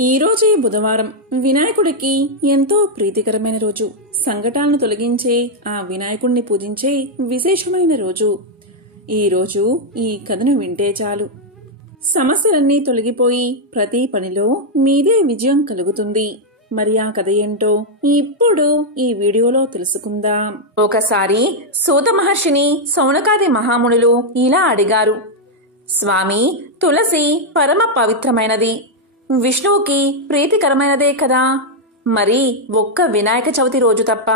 ఈరోజే బుధవారం వినాయకుడికి ఎంతో ప్రీతికరమైన రోజు. సంకటాలను తొలగించే ఆ వినాయకుడిని పూజించే విశేషమైన రోజు. ఈరోజు ఈ కథను వింటే చాలు, సమస్యలన్నీ తొలగిపోయి ప్రతి పనిలో మీదే విజయం కలుగుతుంది. మరి ఆ కథ ఏంటో ఇప్పుడు ఈ వీడియోలో తెలుసుకుందాం. ఒకసారి సూత మహర్షిని సౌనకాది మహామునులు ఇలా అడిగారు, స్వామి, తులసి పరమ పవిత్రమైనది, విష్ణువుకి ప్రీతికరమైనదే కదా. మరి ఒక్క వినాయక చవితి రోజు తప్ప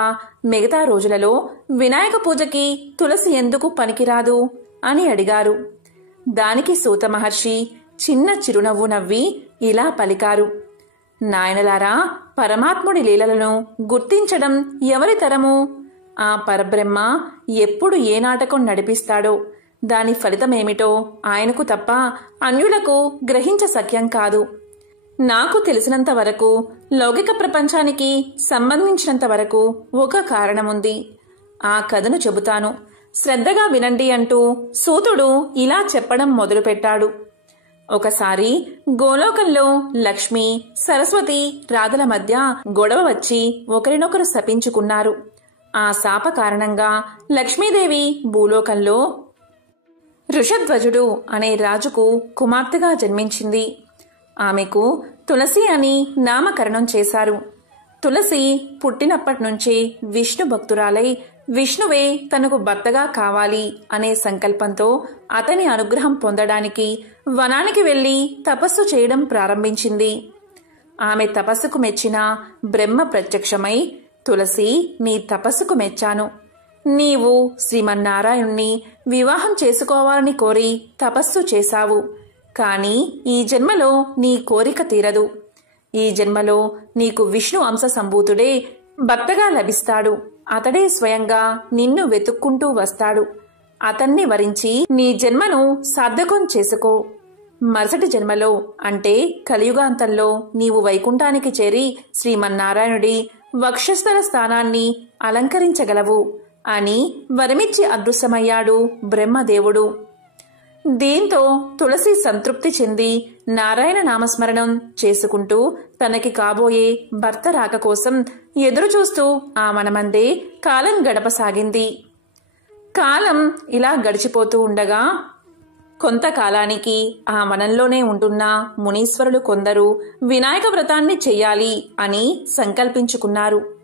మిగతా రోజులలో వినాయక పూజకి తులసి ఎందుకు పనికిరాదు అని అడిగారు. దానికి సూత మహర్షి చిన్న చిరునవ్వు నవ్వి ఇలా పలికారు, నాయనలారా, పరమాత్ముడి లీలలను గుర్తించడం ఎవరి తరము? ఆ పరబ్రహ్మ ఎప్పుడు ఏ నాటకం నడిపిస్తాడో దాని ఫలితమేమిటో ఆయనకు తప్ప అన్యులకు గ్రహించ సఖ్యం కాదు. నాకు తెలిసినంత వరకు, లౌకిక ప్రపంచానికి సంబంధించినంత వరకు ఒక కారణముంది. ఆ కథను చెబుతాను, శ్రద్ధగా వినండి అంటూ సూతుడు ఇలా చెప్పడం మొదలుపెట్టాడు. ఒకసారి గోలోకంలో లక్ష్మి, సరస్వతి, రాధల మధ్య గొడవ వచ్చి ఒకరినొకరు శపించుకున్నారు. ఆ శాప కారణంగా లక్ష్మీదేవి భూలోకంలో వృషధ్వజుడు అనే రాజుకు కుమార్తెగా జన్మించింది. ఆమెకు తులసి అని నామకరణం చేశారు. తులసి పుట్టినప్పటి నుంచే విష్ణు భక్తురాలై విష్ణువే తనకు భర్తగా కావాలి అనే సంకల్పంతో అతని అనుగ్రహం పొందడానికి వనానికి వెళ్లి తపస్సు చేయడం ప్రారంభించింది. ఆమె తపస్సుకు మెచ్చిన బ్రహ్మ ప్రత్యక్షమై, తులసి, నీ తపస్సుకు మెచ్చాను. నీవు శ్రీమన్నారాయణుణ్ణి వివాహం చేసుకోవాలని కోరి తపస్సు చేశావు. కాని ఈ జన్మలో నీ కోరిక తీరదు. ఈ జన్మలో నీకు విష్ణు అంశ సంభూతుడే భర్తగా లభిస్తాడు. అతడే స్వయంగా నిన్ను వెతుక్కుంటూ వస్తాడు. అతన్ని వరించి నీ జన్మను సార్థకం చేసుకో. మరుసటి జన్మలో అంటే కలియుగాంతంలో నీవు వైకుంఠానికి చేరి శ్రీమన్నారాయణుడి వక్షస్థల స్థానాన్ని అలంకరించగలవు అని వరమిచ్చి అదృశ్యమయ్యాడు బ్రహ్మదేవుడు. దీంతో తులసి సంతృప్తి చెంది నారాయణ నామస్మరణం చేసుకుంటూ తనకి కాబోయే భర్త రాక కోసం ఎదురుచూస్తూ ఆ మనమందే కాలం గడపసాగింది. కాలం ఇలా గడిచిపోతూ ఉండగా కొంతకాలానికి ఆ వనంలోనే ఉంటున్న మునీశ్వరులు కొందరు వినాయక వ్రతాన్ని చెయ్యాలి అని సంకల్పించుకున్నారు.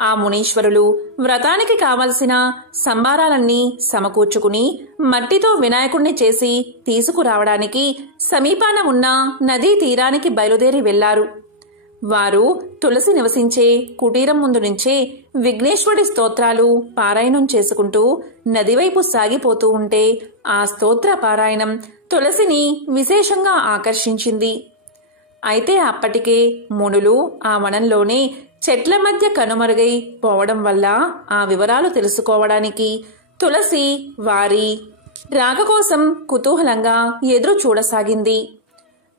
ఆ మునీశ్వరులు వ్రతానికి కావలసిన సంభారాలన్నీ సమకూర్చుకుని మట్టితో వినాయకుణ్ణి చేసి తీసుకురావడానికి సమీపాన ఉన్న నదీ తీరానికి బయలుదేరి వెళ్లారు. వారు తులసి నివసించే కుటీరం ముందు నుంచే విఘ్నేశ్వరుడి స్తోత్రాలు పారాయణం చేసుకుంటూ నదివైపు సాగిపోతూ ఉంటే ఆ స్తోత్ర పారాయణం తులసిని విశేషంగా ఆకర్షించింది. అయితే అప్పటికే మునులు ఆ వనంలోనే చెట్ల మధ్య కనుమరుగై పోవడం వల్ల ఆ వివరాలు తెలుసుకోవడానికి తులసి వారి రాక కోసం కుతూహలంగా ఎదురు చూడసాగింది.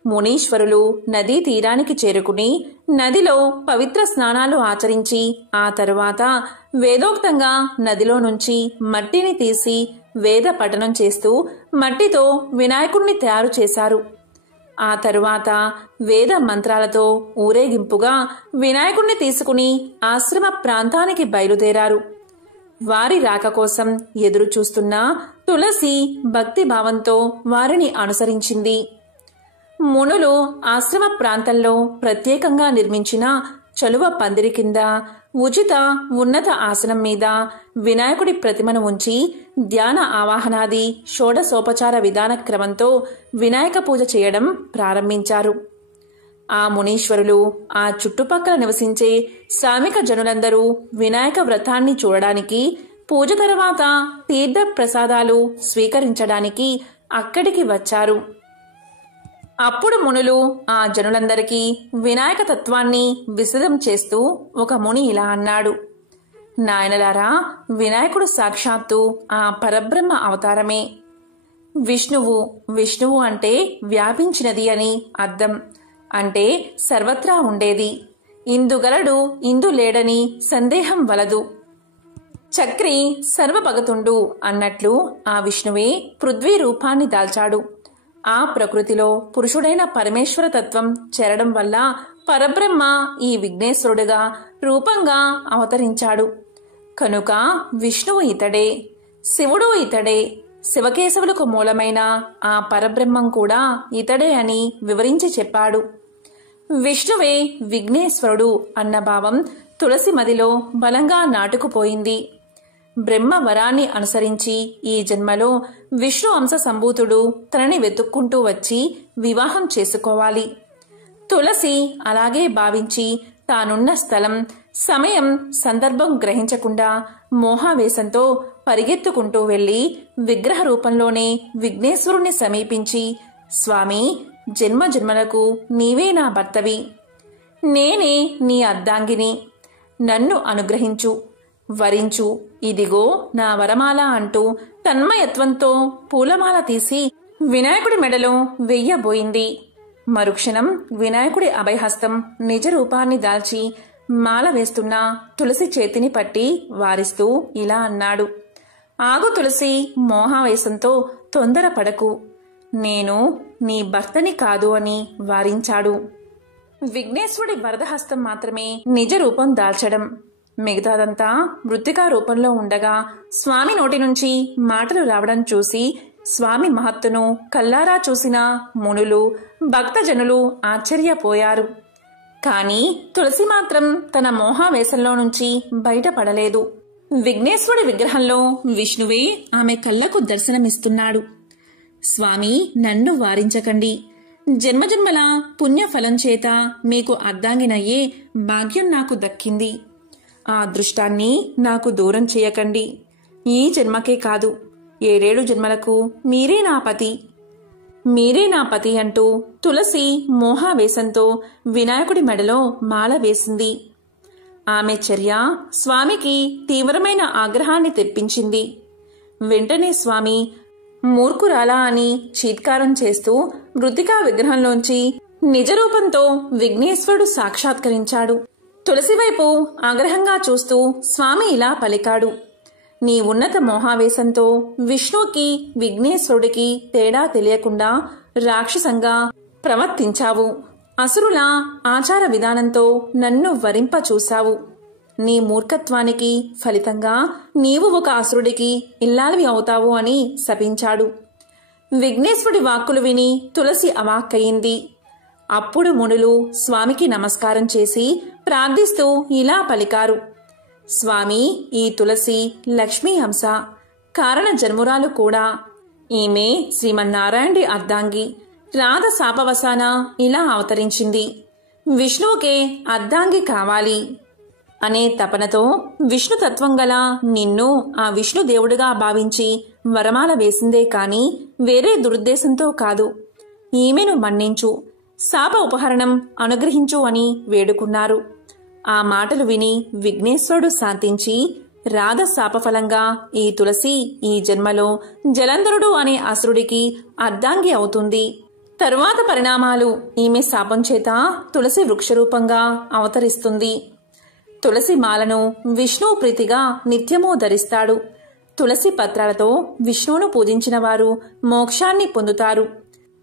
మునీశ్వరులు నదీ తీరానికి చేరుకుని నదిలో పవిత్ర స్నానాలు ఆచరించి ఆ తరువాత వేదోక్తంగా నదిలో నుంచి మట్టిని తీసి వేద పఠనం చేస్తూ మట్టితో వినాయకుణ్ణి తయారు చేశారు. ఆ తరువాత వేద మంత్రాలతో ఊరేగింపుగా వినాయకుణ్ణి తీసుకుని ఆశ్రమ ప్రాంతానికి బయలుదేరారు. వారి రాక కోసం ఎదురు చూస్తున్న తులసి భక్తిభావంతో వారిని అనుసరించింది. మునులు ఆశ్రమ ప్రాంతంలో ప్రత్యేకంగా నిర్మించిన చలువ పందిరి కింద ఉచిత ఉన్నత ఆసనం మీద వినాయకుడి ప్రతిమను ఉంచి ధ్యాన ఆవాహనాది షోడశోపచార విధాన క్రమంతో వినాయక పూజ చేయడం ప్రారంభించారు. ఆ మునీశ్వరులు ఆ చుట్టుపక్కల నివసించే శ్రామిక జనులందరూ వినాయక వ్రతాన్ని చూడడానికి, పూజ తర్వాత తీర్థ ప్రసాదాలు స్వీకరించడానికి అక్కడికి వచ్చారు. అప్పుడు మునులు ఆ జనులందరికీ వినాయక తత్వాన్ని విశదం చేస్తూ ఒక ముని ఇలా అన్నాడు, నాయనలారా, వినాయకుడు సాక్షాత్తు ఆ పరబ్రహ్మ అవతారమే. విష్ణువు అంటే వ్యాపించినది అని అర్థం. అంటే సర్వత్రా ఉండేది. ఇందుగలడు ఇందు లేడని సందేహం వలదు. చక్రి సర్వభగతుండు అన్నట్లు ఆ విష్ణువే పృథ్వీ రూపాన్ని దాల్చాడు. ఆ ప్రకృతిలో పురుషుడైన పరమేశ్వర తత్వం చేరడం వల్ల పరబ్రహ్మ ఈ విఘ్నేశ్వరుడుగా రూపంగా అవతరించాడు. కనుక విష్ణువు ఇతడే, శివుడు ఇతడే, శివకేశవులకు మూలమైన ఆ పరబ్రహ్మం కూడా ఇతడే అని వివరించి చెప్పాడు. విష్ణువే విఘ్నేశ్వరుడు అన్న భావం తులసి మదిలో బలంగా నాటుకుపోయింది. బ్రహ్మ వరాన్ని అనుసరించి ఈ జన్మలో విష్ణు అంశ సంభూతుడు తనని వెతుక్కుంటూ వచ్చి వివాహం చేసుకోవాలి. తులసి అలాగే భావించి తానున్న స్థలం, సమయం, సందర్భం గ్రహించకుండా మోహావేశంతో పరిగెత్తుకుంటూ వెళ్లి విగ్రహ రూపంలోనే విఘ్నేశ్వరుణ్ణి సమీపించి, స్వామి, జన్మ జన్మలకు నీవే నా భర్తవి, నేనే నీ అర్ధాంగిని, నన్ను అనుగ్రహించు, వరించు, ఇదిగో నా వరమాల అంటూ తన్మయత్వంతో పూలమాల తీసి వినాయకుడి మెడలో వెయ్యబోయింది. మరుక్షణం వినాయకుడి అభయహస్తం నిజ రూపాన్ని దాల్చి మాల వేస్తున్న తులసి చేతిని పట్టి వారిస్తూ ఇలా అన్నాడు. ఆగు తులసి, మోహావేశంతో తొందరపడకు, నేను నీ భర్తని కాదు అని వారించాడు. విఘ్నేశ్వరుడి వరదహస్తం మాత్రమే నిజ రూపం దాల్చడం, మిగతాదంతా మృత్తికా రూపంలో ఉండగా స్వామి నోటి నుంచి మాటలు రావడం చూసి స్వామి మహత్తును కల్లారా చూసిన మునులు, భక్తజనులు ఆశ్చర్యపోయారు. కాని తులసి మాత్రం తన మోహావేశంలో నుంచి బయటపడలేదు. విఘ్నేశ్వరుడి విగ్రహంలో విష్ణువే ఆమె కళ్లకు దర్శనమిస్తున్నాడు. స్వామి, నన్ను వారించకండి, జన్మజన్మల పుణ్యఫలం చేత మీకు అర్ధాంగినయ్యే భాగ్యం నాకు దక్కింది. ఆ అదృష్టాన్ని నాకు దూరం చేయకండి. ఈ జన్మకే కాదు, 7 జన్మలకు మీరే నా పతి అంటూ తులసి మోహావేశంతో వినాయకుడి మెడలో మాల వేసింది. ఆమె చర్య స్వామికి తీవ్రమైన ఆగ్రహాన్ని తెప్పించింది. వెంటనే స్వామి మూర్ఖురాలా అని చీత్కారం చేస్తూ మృతికా విగ్రహంలోంచి నిజరూపంతో విఘ్నేశ్వరుడు సాక్షాత్కరించాడు. తులసి వైపు ఆగ్రహంగా చూస్తూ స్వామి ఇలా పలికాడు. నీ ఉన్నత మోహావేశంతో విష్ణువుకి, విఘ్నేశ్వరుడికి తేడా తెలియకుండా రాక్షసంగా ప్రవర్తించావు. అసురుల ఆచార విధానంతో నన్ను వరింప చూశావు. నీ మూర్ఖత్వానికి ఫలితంగా నీవు ఒక అసురుడికి ఇల్లాలివి అవుతావు అని శపించాడు. విఘ్నేశ్వరుడి వాక్కులు విని తులసి అవాక్కయింది. అప్పుడు మునులు స్వామికి నమస్కారం చేసి ప్రార్థిస్తూ ఇలా పలికారు. స్వామి, ఈ తులసి లక్ష్మీ అంశ, కారణ జన్మురాలు కూడా. ఈమె శ్రీమన్నారాయణుడి అర్ధాంగి. రాధ శాపవశాన ఇలా అవతరించింది. విష్ణువుకే అర్ధాంగి కావాలి అనే తపనతో విష్ణుతత్వం గల నిన్ను ఆ విష్ణుదేవుడిగా భావించి వరమాల వేసిందే కాని వేరే దురుద్దేశంతో కాదు. ఈమెను మన్నించు, శాప ఉపహరణం అనుగ్రహించు అని వేడుకున్నారు. ఆ మాటలు విని విఘ్నేశ్వరుడు శాంతించి, రాధ శాపఫలంగా ఈ తులసి ఈ జన్మలో జలంధరుడు అనే అసురుడికి అర్ధాంగి అవుతుంది. తరువాత పరిణామాలు ఈమె శాపం చేత తులసి వృక్షరూపంగా అవతరిస్తుంది. తులసి మాలను విష్ణువు ప్రీతిగా నిత్యమూ ధరిస్తాడు. తులసి పత్రాలతో విష్ణువును పూజించిన వారు మోక్షాన్ని పొందుతారు.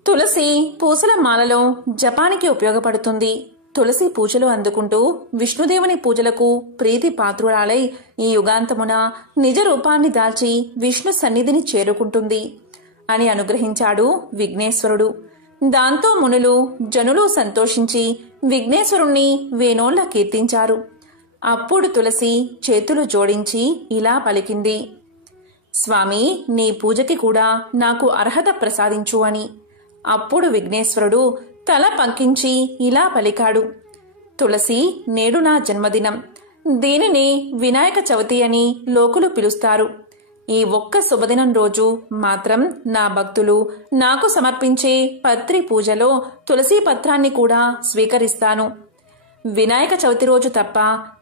తులసి పూసల మాలలో జపానికి ఉపయోగపడుతుంది. తులసి పూజలు అందుకుంటూ విష్ణుదేవుని పూజలకు ప్రీతి పాత్రురాలై ఈ యుగాంతమున నిజ రూపాన్ని దాల్చి విష్ణు సన్నిధిని చేరుకుంటుంది అని అనుగ్రహించాడు విఘ్నేశ్వరుడు. దాంతో మునులు, జనులు సంతోషించి విఘ్నేశ్వరుణ్ణి వేనోళ్ల కీర్తించారు. అప్పుడు తులసి చేతులు జోడించి ఇలా పలికింది. స్వామి, నీ పూజకి కూడా నాకు అర్హత ప్రసాదించు అని. అప్పుడు విఘ్నేశ్వరుడు తల పంకించి ఇలా పలికాడు. తులసి, నేడు నా జన్మదినం. దీనిని వినాయక చవితి అని లోకులు పిలుస్తారు. ఈ ఒక్క శుభదినం రోజు మాత్రం నా భక్తులు నాకు సమర్పించే పత్రి పూజలో తులసి పత్రాన్ని కూడా స్వీకరిస్తాను. వినాయక చవితి రోజు తప్ప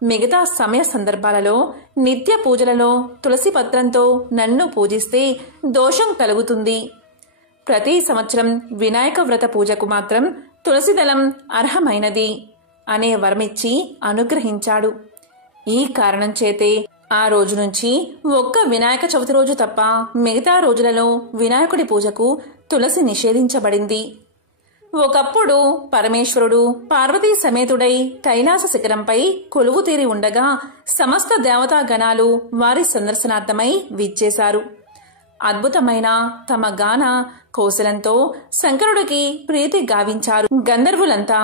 మిగతా సమయ సందర్భాలలో నిత్య పూజలలో తులసి పత్రంతో నన్ను పూజిస్తే దోషం కలుగుతుంది. ప్రతి సంవత్సరం వినాయక వ్రత పూజకు మాత్రం తులసిదళం అర్హమైనది అనే వరమిచ్చి అనుగ్రహించాడు. ఈ కారణం చేతే ఆ రోజు నుంచి ఒక్క వినాయక చవితి రోజు తప్ప మిగతా రోజులలో వినాయకుడి పూజకు తులసి నిషేధించబడింది. ఒకప్పుడు పరమేశ్వరుడు పార్వతీ సమేతుడై కైలాస శిఖరంపై కొలువు తీరి ఉండగా సమస్త దేవతా గణాలు వారి సందర్శనార్థమై విచ్చేశారు. అద్భుతమైన తమ గాన కౌశలంతో శంకరుడికి ప్రీతి గావించారు. గంధర్వులంతా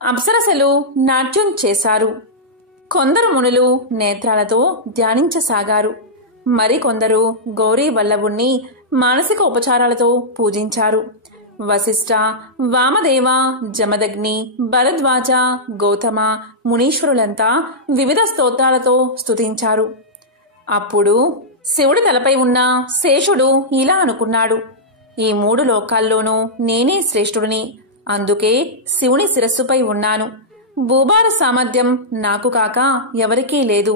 అప్సరసలు నాట్యం చేశారు. కొందరు మునులు నేత్రాలతో ధ్యానించసాగారు. మరికొందరు గౌరీ వల్లభుణ్ణి మానసిక ఉపచారాలతో పూజించారు. వశిష్ఠ, వామదేవ, జమదగ్ని, భరద్వాజ, గౌతమ మునీశ్వరులంతా వివిధ స్తోత్రాలతో స్తుతించారు. అప్పుడు శివుడి తలపై ఉన్న శేషుడు ఇలా అనుకున్నాడు, ఈ 3 లోకాల్లోనూ నేనే శ్రేష్ఠుడిని. అందుకే శివుని శిరస్సుపై ఉన్నాను. భూభార సామర్థ్యం నాకు కాక ఎవరికీ లేదు.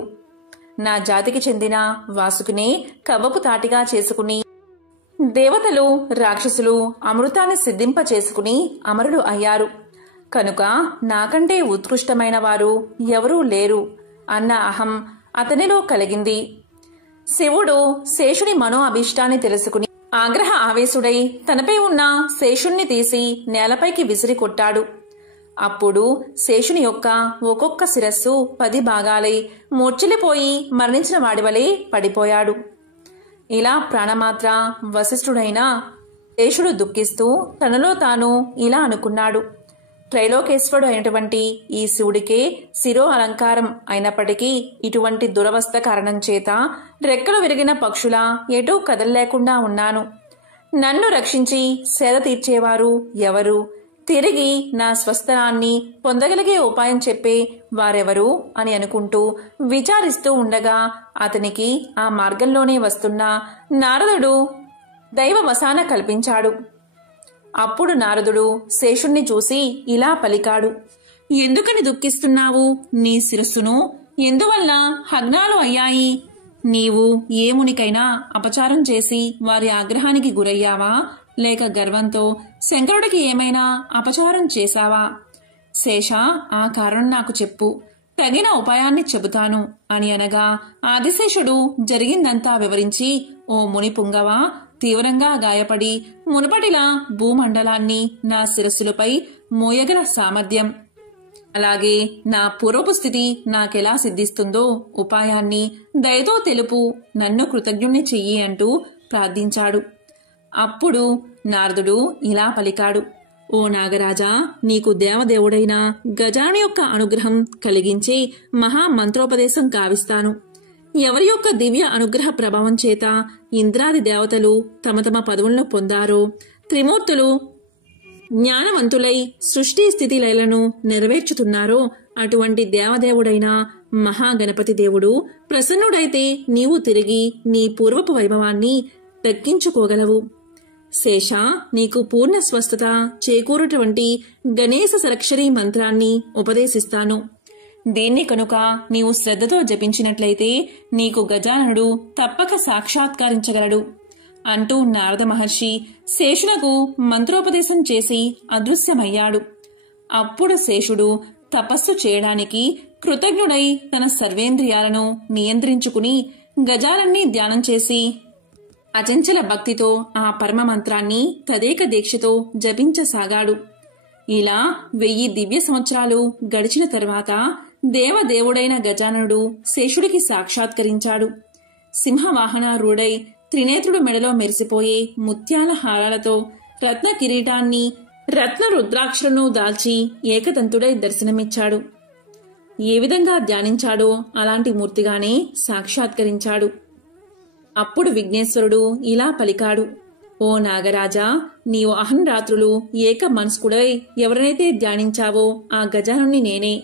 నా జాతికి చెందిన వాసుకినే కవ్వపు తాటిగా చేసుకుని దేవతలు, రాక్షసులు అమృతాన్ని సిద్ధింపచేసుకుని అమరులు అయ్యారు. కనుక నాకంటే ఉత్కృష్టమైన వారు ఎవరూ లేరు అన్న అహం అతనిలో కలిగింది. శివుడు శేషుని మనో అభీష్టాన్ని తెలుసుకుని ఆగ్రహ ఆవేశుడై తనపై ఉన్న శేషుణ్ణి తీసి నేలపైకి విసిరి కొట్టాడు. అప్పుడు శేషుని యొక్క ఒక్కొక్క శిరస్సు 10 భాగాలై మూర్ఛిల్లిపోయి మరణించిన వాడివలే పడిపోయాడు. ఇలా ప్రాణమాత్ర వశిష్ఠుడైన శేషుడు దుఃఖిస్తూ తనలో తాను ఇలా అనుకున్నాడు, త్రైలోకేశ్వరుడు అయినటువంటి ఈ శివుడికే శిరో అలంకారం అయినప్పటికీ ఇటువంటి దురవస్థ కారణం చేత రెక్కలు విరిగిన పక్షులా ఎటూ కదలలేకుండా ఉన్నాను. నన్ను రక్షించి సేద తీర్చేవారు ఎవరు? తిరిగి నా స్వస్థలాన్ని పొందగలిగే ఉపాయం చెప్పే వారెవరు అని అనుకుంటూ విచారిస్తూ ఉండగా అతనికి ఆ మార్గంలోనే వస్తున్న నారదుడు దైవవసాన కల్పించాడు. అప్పుడు నారదుడు శేషుణ్ణి చూసి ఇలా పలికాడు, ఎందుకని దుఃఖిస్తున్నావు? నీ శిరస్సును ఎందువల్ల హగ్నాలు అయ్యాయి? నీవు ఏ మునికైనా అపచారం చేసి వారి ఆగ్రహానికి గురయ్యావా? లేక గర్వంతో శంకరుడికి ఏమైనా అపచారం చేశావా? శేష, ఆ కారణం నాకు చెప్పు, తగిన ఉపాయాన్ని చెబుతాను అని అనగా ఆదిశేషుడు జరిగిందంతా వివరించి, ఓ ముని పుంగవ, తీవ్రంగా గాయపడి మునుపటిలా భూమండలాన్ని నా శిరస్సులపై మోయగల సామర్థ్యం, అలాగే నా పూర్వపు స్థితి నాకెలా సిద్ధిస్తుందో ఉపాయాన్ని దయతో తెలుపు, నన్ను కృతజ్ఞుణ్ణి చెయ్యి అంటూ ప్రార్థించాడు. అప్పుడు నారదుడు ఇలా పలికాడు, ఓ నాగరాజా, నీకు దేవదేవుడైన గజానుని యొక్క అనుగ్రహం కలిగించి మహామంత్రోపదేశం గావిస్తాను. ఎవరి యొక్క దివ్య అనుగ్రహ ప్రభావం చేత ఇంద్రాది దేవతలు తమ తమ పదవులను పొందారో, త్రిమూర్తులు జ్ఞానవంతులై సృష్టి స్థితి లయలను నెరవేర్చుతున్నారో అటువంటి దేవదేవుడైన మహాగణపతి దేవుడు ప్రసన్నుడైతే నీవు తిరిగి నీ పూర్వపు వైభవాన్ని దక్కించుకోగలవు. శేష, నీకు పూర్ణ స్వస్థత చేకూరటువంటి గణేశ సరక్షరీ మంత్రాన్ని ఉపదేశిస్తాను. దీన్ని కనుక నీవు శ్రద్ధతో జపించినట్లయితే నీకు గజాననుడు తప్పక సాక్షాత్కరించగలడు అంటూ నారద మహర్షి శేషునకు మంత్రోపదేశం చేసి అదృశ్యమయ్యాడు. అప్పుడు శేషుడు తపస్సు చేయడానికి కృతజ్ఞుడై తన సర్వేంద్రియాలను నియంత్రించుకుని గజాలన్నీ ధ్యానం చేసి అచంచల భక్తితో ఆ పరమ మంత్రాన్ని తదేక దీక్షతో జపించసాగాడు. ఇలా 1000 దివ్య సంవత్సరాలు గడిచిన తరువాత దేవదేవుడైన గజాననుడు శేషుడికి సాక్షాత్కరించాడు. సింహవాహనారూఢై త్రినేత్రుడు మెడలో మెరిసిపోయే ముత్యాల హారాలతో రత్న కిరీటాన్ని రత్న రుద్రాక్షలను దాల్చి ఏకదంతుడై దర్శనమిచ్చాడు. ఏ విధంగా ధ్యానించాడో అలాంటి మూర్తిగానే సాక్షాత్కరించాడు. అప్పుడు విఘ్నేశ్వరుడు ఇలా పలికాడు, ఓ నాగరాజా, నీవు అహంరాత్రులు ఏక మనస్కుడై ఎవరినైతే ధ్యానించావో ఆ గజానుని నేనే.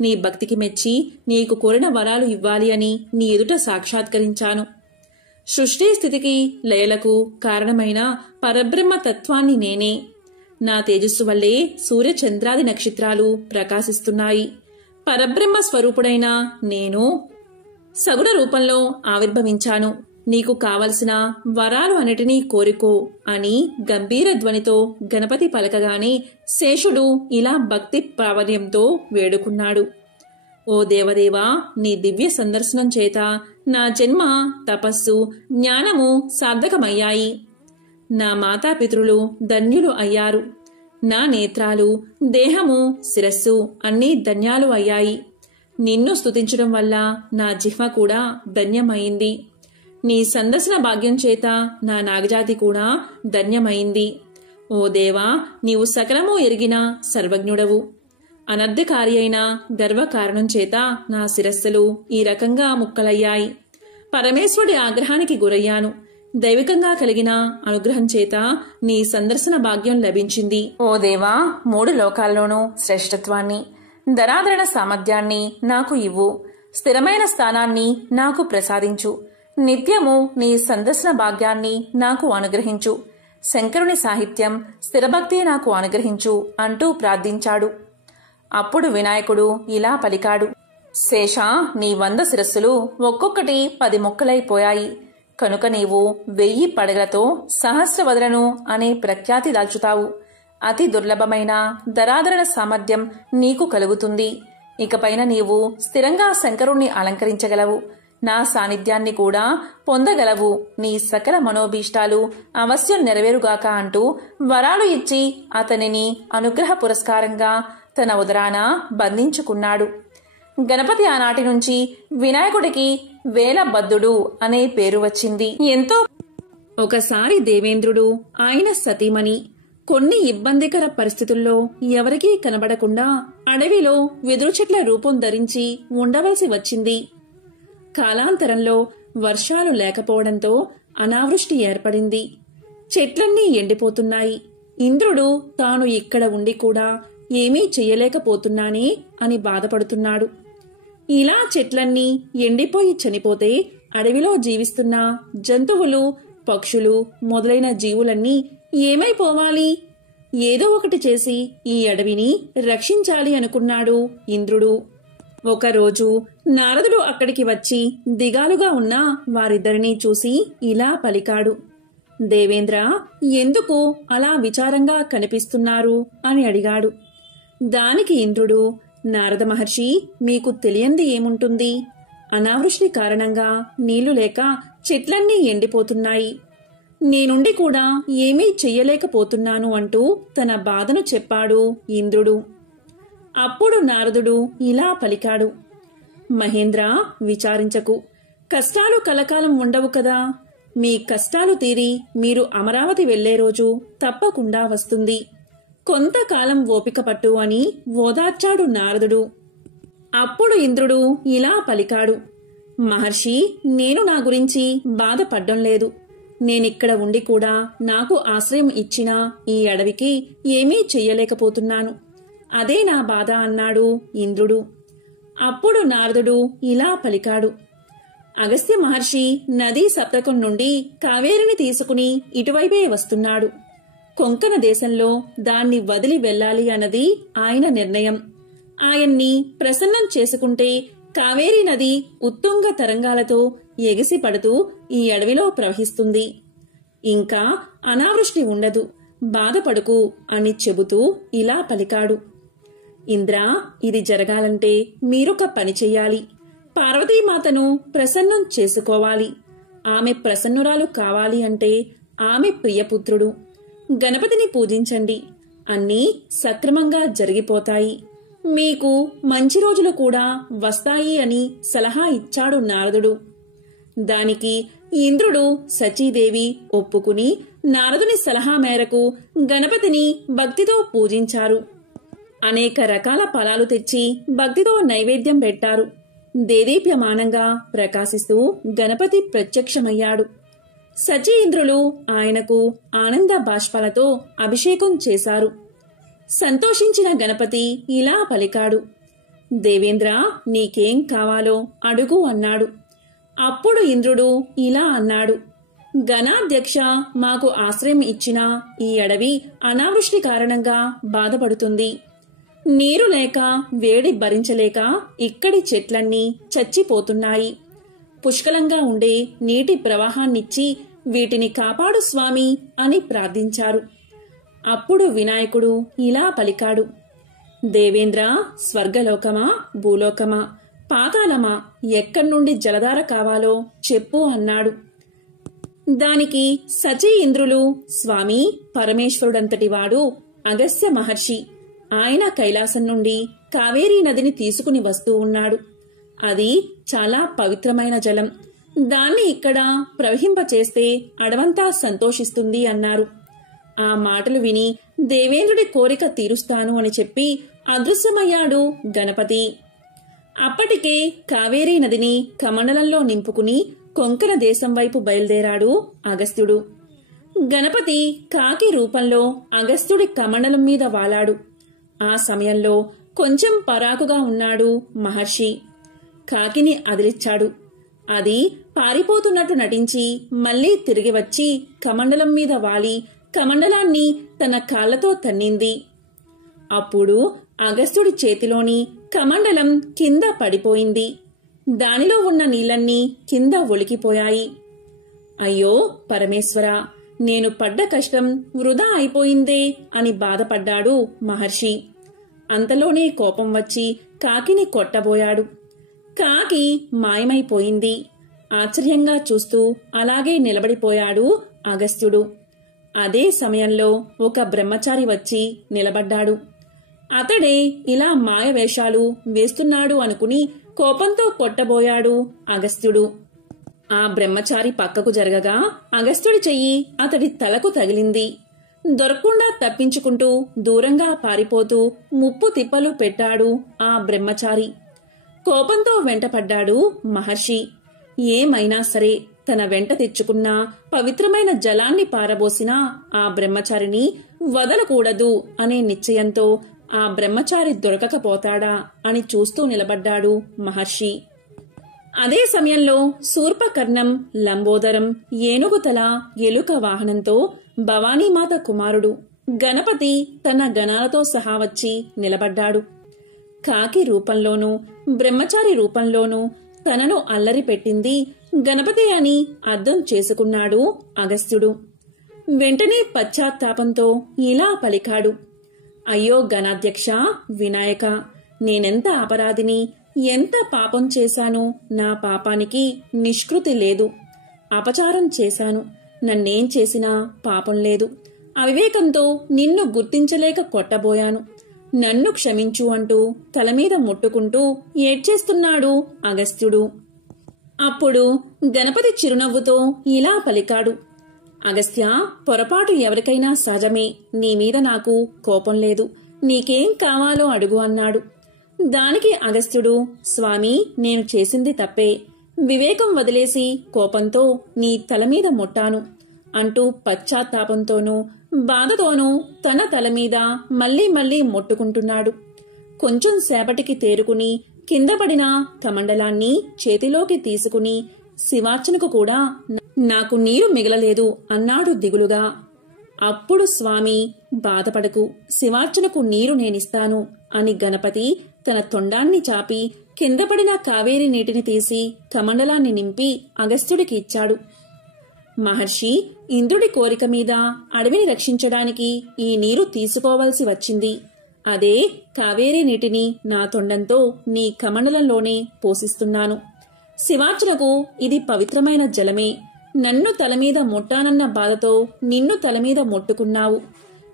నీ భక్తికి మెచ్చి నీకు కోరిన వరాలు ఇవ్వాలి అని నీ ఎదుట సాక్షాత్కరించాను. సృష్టి స్థితికి లయలకు కారణమైన పరబ్రహ్మ తత్వాన్ని నేనే. నా తేజస్సు వల్లే సూర్యచంద్రాది నక్షత్రాలు ప్రకాశిస్తున్నాయి. పరబ్రహ్మ స్వరూపుడైన నేను సగుణ రూపంలో ఆవిర్భవించాను. నీకు కావలసిన వరాలు అన్నిటినీ కోరుకో అని గంభీర ధ్వనితో గణపతి పలకగానే శేషుడు ఇలా భక్తి ప్రావల్యంతో వేడుకున్నాడు, ఓ దేవదేవా, నీ దివ్య సందర్శనం చేత నా జన్మ, తపస్సు, జ్ఞానము సార్థకమయ్యాయి. నా మాతాపితృలు ధన్యులు అయ్యారు. నా నేత్రాలు, దేహము, శిరస్సు అన్నీ ధన్యాలు అయ్యాయి. నిన్ను స్తుతించడం వల్ల నా జిహ్వ కూడా ధన్యమైంది. నీ సందర్శన భాగ్యం చేత నా నాగజాతి కూడా ధన్యమైంది. ఓ దేవా, నీవు సకలము ఎరిగిన సర్వజ్ఞుడవు. అనర్థకారి అయిన గర్వకారణం చేత నా శిరస్సులు ఈ రకంగా ముక్కలయ్యాయి. పరమేశ్వరుడి ఆగ్రహానికి గురయ్యాను. దైవికంగా కలిగిన అనుగ్రహం చేత నీ సందర్శన భాగ్యం లభించింది. ఓ దేవా, 3 లోకాల్లోనూ శ్రేష్ఠత్వాన్ని, ధనాధరణ సామర్థ్యాన్ని నాకు ఇవ్వు. స్థిరమైన స్థానాన్ని నాకు ప్రసాదించు. నిత్యము నీ సందర్శన భాగ్యాన్ని నాకు అనుగ్రహించు. శంకరుని సాహిత్యం, స్థిరభక్తి నాకు అనుగ్రహించు అంటూ ప్రార్థించాడు. అప్పుడు వినాయకుడు ఇలా పలికాడు. శేష, నీ 100 శిరస్సులు ఒక్కొక్కటి 10 ముక్కలైపోయాయి. కనుక నీవు 1000 పడగలతో సహస్రవదనను అనే ప్రఖ్యాతి దాల్చుతావు. అతి దుర్లభమైన ధరాధరణ సామర్థ్యం నీకు కలుగుతుంది. ఇకపైన నీవు స్థిరంగా శంకరుణ్ణి అలంకరించగలవు. నా సాన్నిధ్యాన్ని కూడా పొందగలవు. నీ సకల మనోభీష్టాలు అవశ్యం నెరవేరుగాక అంటూ వరాలు ఇచ్చి అతనిని అనుగ్రహ పురస్కారంగా తన ఉదరాన బంధించుకున్నాడు. గణపతి ఆనాటి నుంచి వినాయకుడికి వేలబద్ధుడు అనే పేరు వచ్చింది. ఒకసారి దేవేంద్రుడు, ఆయన సతీమణి కొన్ని ఇబ్బందికర పరిస్థితుల్లో ఎవరికీ కనబడకుండా అడవిలో వెదురు చెట్ల రూపం ధరించి ఉండవలసి వచ్చింది. కాలాంతరంలో వర్షాలు లేకపోవడంతో అనావృష్టి ఏర్పడింది. చెట్లన్నీ ఎండిపోతున్నాయి. ఇంద్రుడు తాను ఇక్కడ ఉండి కూడా ఏమీ చెయ్యలేకపోతున్నానే అని బాధపడుతున్నాడు. ఇలా చెట్లన్నీ ఎండిపోయి చనిపోతే అడవిలో జీవిస్తున్న జంతువులు, పక్షులు మొదలైన జీవులన్నీ ఏమైపోవాలి? ఏదో ఒకటి చేసి ఈ అడవిని రక్షించాలి అనుకున్నాడు ఇంద్రుడు. ఒకరోజు నారదుడు అక్కడికి వచ్చి దిగాలుగా ఉన్న వారిద్దరినీ చూసి ఇలా పలికాడు. దేవేంద్ర, ఎందుకు అలా విచారంగా కనిపిస్తున్నారు అని అడిగాడు. దానికి ఇంద్రుడు, నారద మహర్షి, మీకు తెలియంది ఏముంటుంది? అనావృష్టి కారణంగా నీళ్లు లేక చెట్లన్నీ ఎండిపోతున్నాయి. నేనుండి కూడా ఏమీ చెయ్యలేకపోతున్నాను అంటూ తన బాధను చెప్పాడు ఇంద్రుడు. అప్పుడు నారదుడు ఇలా పలికాడు. మహేంద్ర, విచారించకు. కష్టాలు కలకాలం ఉండవు కదా. మీ కష్టాలు తీరి మీరు అమరావతి వెళ్లే రోజు తప్పకుండా వస్తుంది. కొంతకాలం ఓపిక పట్టు అని ఓదార్చాడు నారదుడు. అప్పుడు ఇంద్రుడు ఇలా పలికాడు. మహర్షి, నేను నా గురించి బాధపడ్డం లేదు. నేనిక్కడ ఉండి కూడా నాకు ఆశ్రయం ఇచ్చిన ఈ అడవికి ఏమీ చెయ్యలేకపోతున్నాను. అదే నా బాధ అన్నాడు ఇంద్రుడు. అప్పుడు నారదుడు ఇలా పలికాడు. అగస్త్య మహర్షి నదీ సప్తకం నుండి కావేరిని తీసుకుని ఇటువైపే వస్తున్నాడు. కొంకణ దేశంలో దాన్ని వదిలి వెళ్లాలి అన్నది ఆయన నిర్ణయం. ఆయన్ని ప్రసన్నం చేసుకుంటే కావేరీ నది ఉత్తుంగ తరంగాలతో ఎగిసి పడుతూ ఈ అడవిలో ప్రవహిస్తుంది. ఇంకా అనావృష్టి ఉండదు. బాధపడుకు అని చెబుతూ ఇలా పలికాడు. ఇంద్రా, ఇది జరగాలంటే మీరొక పని చెయ్యాలి. పార్వతీమాతను ప్రసన్నం చేసుకోవాలి. ఆమె ప్రసన్నురాలు కావాలి అంటే ఆమె ప్రియపుత్రుడు గణపతిని పూజించండి. అన్నీ సక్రమంగా జరిగిపోతాయి. మీకు మంచి రోజులు కూడా వస్తాయి అని సలహా ఇచ్చాడు నారదుడు. దానికి ఇంద్రుడు, సచీదేవి ఒప్పుకుని నారదుని సలహా మేరకు గణపతిని భక్తితో పూజించారు. అనేక రకాల ఫలాలు తెచ్చి భక్తితో నైవేద్యం పెట్టారు. దేదీప్యమానంగా ప్రకాశిస్తూ గణపతి ప్రత్యక్షమయ్యాడు. సచీంద్రులు ఆయనకు ఆనంద బాష్పాలతో అభిషేకం చేశారు. సంతోషించిన గణపతి ఇలా పలికాడు. దేవేంద్ర, నీకేం కావాలో అడుగు అన్నాడు. అప్పుడు ఇంద్రుడు ఇలా అన్నాడు. గణాధ్యక్ష, మాకు ఆశ్రయం ఇచ్చిన ఈ అడవి అనావృష్టి కారణంగా బాధపడుతుంది. నీరు లేక వేడి భరించలేక ఇక్కడి చెట్లన్నీ చచ్చిపోతున్నాయి. పుష్కలంగా ఉండే నీటి ప్రవాహాన్నిచ్చి వీటిని కాపాడు స్వామి అని ప్రార్థించారు. అప్పుడు వినాయకుడు ఇలా పలికాడు. దేవేంద్ర, స్వర్గలోకమా భూలోకమా పాతాళమా, ఎక్కడి నుండి జలధార కావాలో చెప్పు అన్నాడు. దానికి సచీ ఇంద్రులు, స్వామి, పరమేశ్వరుడంతటివాడు అగస్త్య మహర్షి. ఆయన కైలాసం నుండి కావేరీ నదిని తీసుకుని వస్తూ ఉన్నాడు. అది చాలా పవిత్రమైన జలం. దాన్ని ఇక్కడ ప్రవహింపచేస్తే అడవంతా సంతోషిస్తుంది అన్నారు. ఆ మాటలు విని దేవేంద్రుడి కోరిక తీరుస్తాను అని చెప్పి అదృశ్యమయ్యాడు గణపతి. అప్పటికే కావేరీ నదిని కమండలంలో నింపుకుని కొంకణ దేశం వైపు బయలుదేరాడు అగస్త్యుడు. గణపతి కాకి రూపంలో అగస్త్యుడి కమండలం మీద వాలాడు. ఆ సమయంలో కొంచెం పరాకుగా ఉన్నాడు మహర్షి. కాకిని అదిలిచ్చాడు. అది పారిపోతున్నట్టు నటించి మళ్లీ తిరిగి వచ్చి కమండలం మీద వాలి కమండలాన్ని తన కాళ్లతో తన్నింది. అప్పుడు అగస్త్యుడి చేతిలోని కమండలం కింద పడిపోయింది. దానిలో ఉన్న నీళ్లన్నీ కింద ఒలికిపోయాయి. అయ్యో పరమేశ్వరా, నేను పడ్డ కష్టం వృధా అయిపోయిందే అని బాధపడ్డాడు మహర్షి. అంతలోనే కోపం వచ్చి కాకిని కొట్టబోయాడు. కాకి మాయమైపోయింది. ఆశ్చర్యంగా చూస్తూ అలాగే నిలబడిపోయాడు అగస్త్యుడు. అదే సమయంలో ఒక బ్రహ్మచారి వచ్చి నిలబడ్డాడు. అతడే ఇలా మాయవేషాలు వేస్తున్నాడు అనుకుని కోపంతో కొట్టబోయాడు అగస్త్యుడు. ఆ బ్రహ్మచారి పక్కకు జరగగా అగస్త్యుడి చెయ్యి అతడి తలకు తగిలింది. దొరకకుండా తప్పించుకుంటూ దూరంగా పారిపోతూ ముప్పు తిప్పలు పెట్టాడు ఆ బ్రహ్మచారి. కోపంతో వెంటపడ్డాడు మహర్షి. ఏమైనా సరే తన వెంట తెచ్చుకున్న పవిత్రమైన జలాన్ని పారబోసిన ఆ బ్రహ్మచారిని వదలకూడదు అనే నిశ్చయంతో ఆ బ్రహ్మచారి దొరకకపోతాడా అని చూస్తూ నిలబడ్డాడు మహర్షి. అదే సమయంలో శూర్పకర్ణం, లంబోదరం, ఏనుగుతల, ఎలుక వాహనంతో భవానీమాత కుమారుడు గణపతి తన గణాలతో సహా వచ్చి నిలబడ్డాడు. కాకి రూపంలోనూ బ్రహ్మచారి రూపంలోనూ తనను అల్లరి పెట్టింది గణపతి అని అర్థం చేసుకున్నాడు అగస్త్యుడు. వెంటనే పశ్చాత్తాపంతో ఇలా పలికాడు. అయ్యో గణాధ్యక్ష, వినాయక, నేనెంత అపరాధిని, ఎంత పాపం చేశాను. నా పాపానికి నిష్కృతి లేదు. అపచారం చేశాను. నన్నేం చేసినా పాపం లేదు. అవివేకంతో నిన్ను గుర్తించలేక కొట్టబోయాను. నన్ను క్షమించు అంటూ తలమీద ముట్టుకుంటూ ఏడ్చేస్తున్నాడు అగస్త్యుడు. అప్పుడు గణపతి చిరునవ్వుతో ఇలా పలికాడు. అగస్త్య, పొరపాటు ఎవరికైనా సహజమే. నీ మీద నాకు కోపం లేదు. నీకేం కావాలో అడుగు అన్నాడు. దానికి అగస్త్యుడు, స్వామి, నేను చేసింది తప్పే. వివేకం వదిలేసి కోపంతో నీ తలమీద ముట్టాను అంటూ పశ్చాత్తాపంతోనూ బాధతోనూ తన తలమీద మళ్లీ మళ్లీ ముట్టుకుంటున్నాడు. కొంచెం సేపటికి తేరుకుని కిందపడిన కమండలాన్ని చేతిలోకి తీసుకుని శివార్చనకు కూడా నాకు నీరు మిగలలేదు అన్నాడు దిగులుగా. అప్పుడు స్వామి, బాధపడకు, శివార్చనకు నీరు నేనిస్తాను అని గణపతి తన తొండాన్ని చాపి కిందపడిన కావేరి నీటిని తీసి కమండలాన్ని నింపి అగస్త్యుడికి ఇచ్చాడు. మహర్షి ఇంద్రుడి కోరిక మీద అడవిని రక్షించడానికి ఈ నీరు తీసుకోవలసి వచ్చింది. అదే కావేరీ నీటిని నా తొండంతో నీ కమండలంలోనే పోసిస్తున్నాను. శివార్చనకు ఇది పవిత్రమైన జలమే. నన్ను తలమీద ముట్టానన్న బాధతో నిన్ను తలమీద ముట్టుకున్నావు.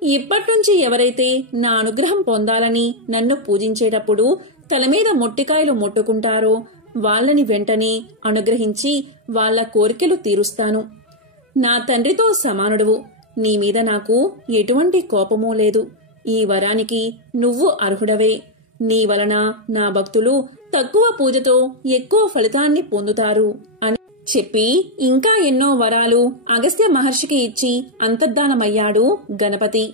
ఇప్పట్నుంచి ఎవరైతే నా అనుగ్రహం పొందాలని నన్ను పూజించేటప్పుడు తలమీద మొట్టికాయలు ముట్టుకుంటారో వాళ్ళని వెంటనే అనుగ్రహించి వాళ్ల కోరికలు తీరుస్తాను. నా తండ్రితో సమానుడువు. నీ మీద నాకు ఎటువంటి కోపమూ లేదు. ఈ వరానికి నువ్వు అర్హుడవే. నీ వలన నా భక్తులు తక్కువ పూజతో ఎక్కువ ఫలితాన్ని పొందుతారు అని చెప్పి ఇంకా ఎన్నో వరాలు అగస్త్య మహర్షికి ఇచ్చి అంతర్ధానమయ్యాడు గణపతి.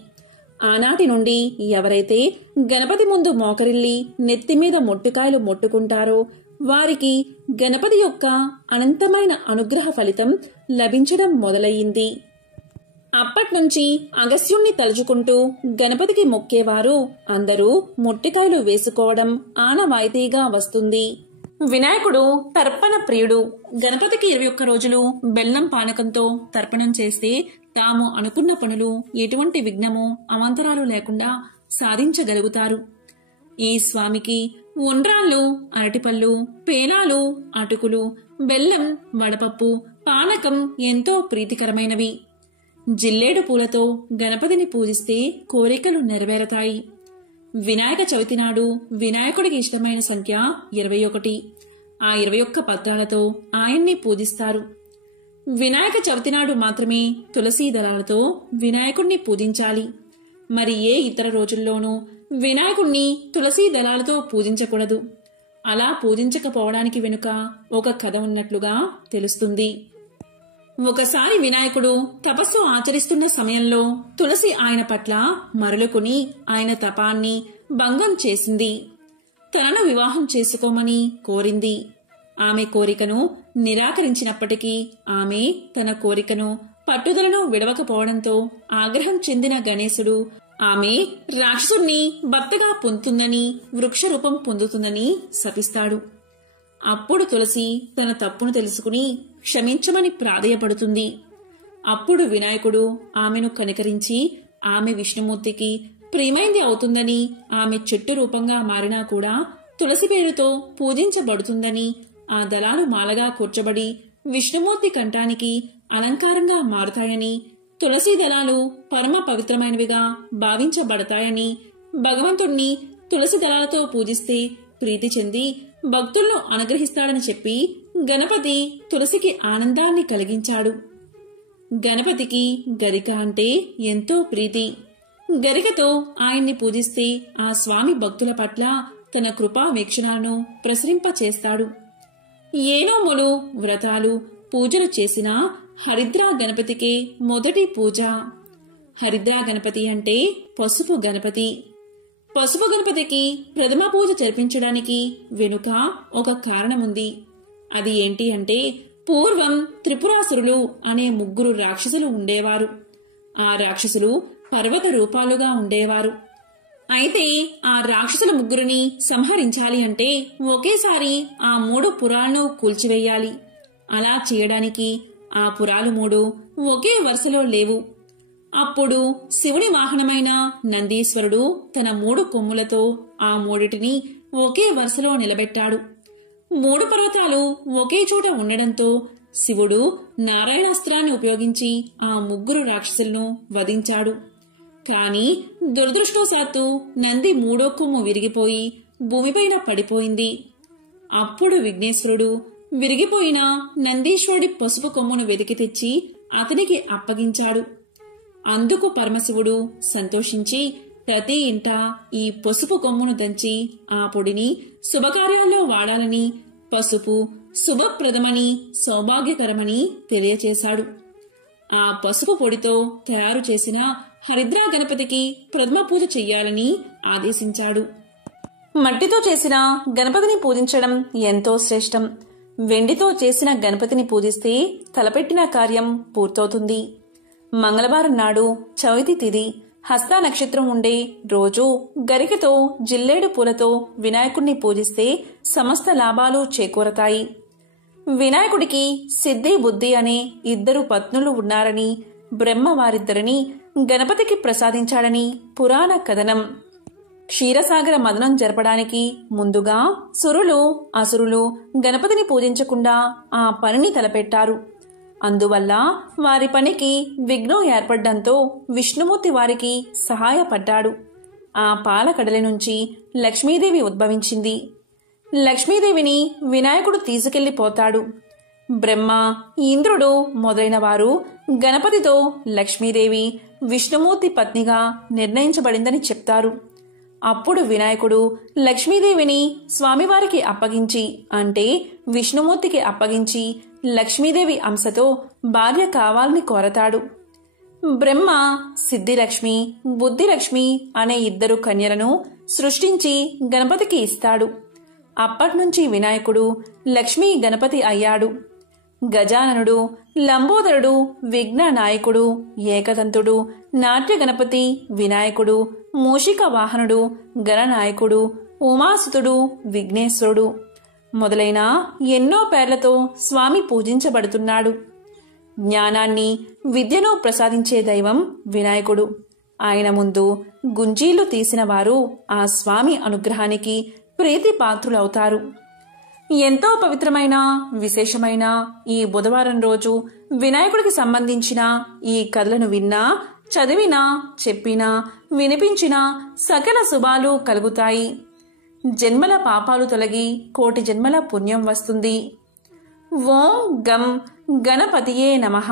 ఆనాటి నుండి ఎవరైతే గణపతి ముందు మోకరిల్లి నెత్తిమీద మొట్టికాయలు మొట్టుకుంటారో వారికి గణపతి యొక్క అనంతమైన అనుగ్రహ ఫలితం లభించడం మొదలయ్యింది. అప్పట్నుంచి అగస్త్యుణ్ణి తలుచుకుంటూ గణపతికి మొక్కేవారు అందరూ మొట్టికాయలు వేసుకోవడం ఆనవాయితీగా వస్తుంది. వినాయకుడు తర్పణ ప్రియుడు. గణపతికి 21 రోజులు బెల్లం పానకంతో తర్పణం చేస్తే తాము అనుకున్న పనులు ఎటువంటి విఘ్నము అవాంతరాలు లేకుండా సాధించగలుగుతారు. ఈ స్వామికి ఉండ్రాళ్ళు, అరటిపళ్ళు, పేలాలు, అటుకులు, బెల్లం, వడపప్పు, పానకం ఎంతో ప్రీతికరమైనవి. జిల్లేడు పూలతో గణపతిని పూజిస్తే కోరికలు నెరవేరతాయి. వినాయక చవితి నాడు వినాయకుడికి ఇష్టమైన సంఖ్య 21. ఆ 21 పత్రాలతో ఆయన్ని పూజిస్తారు. వినాయక చవితి నాడు మాత్రమే తులసీ దళాలతో వినాయకుణ్ణి పూజించాలి. మరి ఏ ఇతర రోజుల్లోనూ వినాయకుణ్ణి తులసీ దళాలతో పూజించకూడదు. అలా పూజించకపోవడానికి వెనుక ఒక కథ ఉన్నట్లుగా తెలుస్తుంది. ఒకసారి వినాయకుడు తపస్సు ఆచరిస్తున్న సమయంలో తులసి ఆయన పట్ల మరలుకుని ఆయన తపాన్ని భంగం చేసింది. తనను వివాహం చేసుకోమని కోరింది. ఆమె కోరికను నిరాకరించినప్పటికీ ఆమె తన కోరికను పట్టుదలను విడవకపోవడంతో ఆగ్రహం చెందిన గణేశుడు ఆమె రాక్షసుణ్ణి భర్తగా పొందుతుందని, వృక్షరూపం పొందుతుందని శపిస్తాడు. అప్పుడు తులసి తన తప్పును తెలుసుకుని క్షమించమని ప్రాధేయపడుతుంది. అప్పుడు వినాయకుడు ఆమెను కనికరించి ఆమె విష్ణుమూర్తికి ప్రియమైంది అవుతుందని, ఆమె చెట్టు రూపంగా మారినా కూడా తులసి పేరుతో పూజించబడుతుందని, ఆ దళాలు మాలగా కూర్చబడి విష్ణుమూర్తి కంఠానికి అలంకారంగా మారుతాయని, తులసి దళాలు పరమ పవిత్రమైనవిగా భావించబడతాయని, భగవంతుణ్ణి తులసి దళాలతో పూజిస్తే ప్రీతి చెంది భక్తులను అనుగ్రహిస్తాడని చెప్పి గణపతి తులసికి ఆనందాన్ని కలిగించాడు. గణపతికి గరిక అంటే ఎంతో ప్రీతి. గరికతో ఆయన్ని పూజిస్తే ఆ స్వామి భక్తుల పట్ల తన కృపా వీక్షణాలను ప్రసరింపచేస్తాడు. ఏ నోములు, వ్రతాలు, పూజలు చేసినా హరిద్రా గణపతికే మొదటి పూజ. హరిద్రా గణపతి అంటే పసుపు గణపతి. పసుపు గణపతికి ప్రథమ పూజ జరిపించడానికి వెనుక ఒక కారణముంది. అది ఏంటి అంటే, పూర్వం త్రిపురాసురులు అనే 3 రాక్షసులు ఉండేవారు. ఆ రాక్షసులు పర్వత రూపాలుగా ఉండేవారు. అయితే ఆ రాక్షసుల 3 సంహరించాలి అంటే ఒకేసారి ఆ 3 పురాలను కూల్చివేయాలి. అలా చేయడానికి ఆ పురాలు 3 ఒకే వరుసలో లేవు. అప్పుడు శివుని వాహనమైన నందీశ్వరుడు తన 3 కొమ్ములతో ఆ 3 ఒకే వరుసలో నిలబెట్టాడు. 3 పర్వతాలు ఒకే చోట ఉండడంతో శివుడు నారాయణాస్త్రాన్ని ఉపయోగించి ఆ 3 రాక్షసులను వధించాడు. కాని దురదృష్టవశాత్తు నంది 3వ కొమ్ము విరిగిపోయి భూమిపైన పడిపోయింది. అప్పుడు విఘ్నేశ్వరుడు విరిగిపోయిన నందీశ్వరుడి పసుపు కొమ్మును వెతికి తెచ్చి అతనికి అప్పగించాడు. అందుకు పరమశివుడు సంతోషించి ప్రతి ఇంట ఈ పసుపు కొమ్మును దంచి ఆ పొడిని శుభకార్యాల్లో వాడాలని, పసుపు శుభప్రదమని, సౌభాగ్యకరమని తెలియచేశాడు. ఆ పసుపు పొడితో తయారు చేసిన హరిద్రా గణపతికి ప్రథమ పూజ చెయ్యాలని ఆదేశించాడు. మట్టితో చేసిన గణపతిని పూజించడం ఎంతో శ్రేష్టం. వెండితో చేసిన గణపతిని పూజిస్తే తలపెట్టిన కార్యం పూర్తవుతుంది. మంగళవారం నాడు చవితి తిథి, హస్త నక్షత్రం ఉండే రోజు గరికతో, జిల్లేడు పూలతో వినాయకుడిని పూజిస్తే సమస్త లాభాలు చేకూరతాయి. వినాయకుడికి సిద్ధి, బుద్ధి అనే 2 పత్నులు ఉన్నారని, బ్రహ్మ వారిద్దరిని గణపతికి ప్రసాదించాడని పురాణ కథనం. క్షీరసాగర మదనం జరపడానికి ముందుగా సురులు, అసురులు గణపతిని పూజించకుండా ఆ పనిని తలపెట్టారు. అందువల్ల వారి పనికి విఘ్నం ఏర్పడ్డంతో విష్ణుమూర్తి వారికి సహాయపడ్డాడు. ఆ పాలకడలి నుంచి లక్ష్మీదేవి ఉద్భవించింది. లక్ష్మీదేవిని వినాయకుడు తీసుకెళ్లిపోతాడు. బ్రహ్మ, ఇంద్రుడు మొదలైన వారు గణపతితో లక్ష్మీదేవి విష్ణుమూర్తి పత్నిగా నిర్ణయించబడిందని చెప్తారు. అప్పుడు వినాయకుడు లక్ష్మీదేవిని స్వామివారికి అప్పగించి, అంటే విష్ణుమూర్తికి అప్పగించి లక్ష్మీదేవి అంశతో భార్య కావాలని కోరతాడు. బ్రహ్మ సిద్ధిలక్ష్మి, బుద్ధిలక్ష్మి అనే 2 కన్యలను సృష్టించి గణపతికి ఇస్తాడు. అప్పట్నుంచి వినాయకుడు లక్ష్మీ గణపతి అయ్యాడు. గజాననుడు, లంబోదరుడు, విఘ్న నాయకుడు, ఏకదంతుడు, నాట్య గణపతి, వినాయకుడు, మూషిక వాహనుడు, గణనాయకుడు, ఉమాసుతుడు, విఘ్నేశ్వరుడు మొదలైన ఎన్నో పేర్లతో స్వామి పూజించబడుతున్నాడు. జ్ఞానాన్ని, విద్యను ప్రసాదించే దైవం వినాయకుడు. ఆయన ముందు గుంజీలు తీసిన వారు ఆ స్వామి అనుగ్రహానికి ప్రీతి పాత్రులవుతారు. ఎంతో పవిత్రమైన విశేషమైన ఈ బుధవారం రోజు వినాయకుడికి సంబంధించిన ఈ కథలను విన్నా, చదివినా, చెప్పినా, వినిపించినా సకల శుభాలు కలుగుతాయి. జన్మల పాపాలు తొలగి కోటి జన్మల పుణ్యం వస్తుంది. ఓం గం గణపతియే నమః.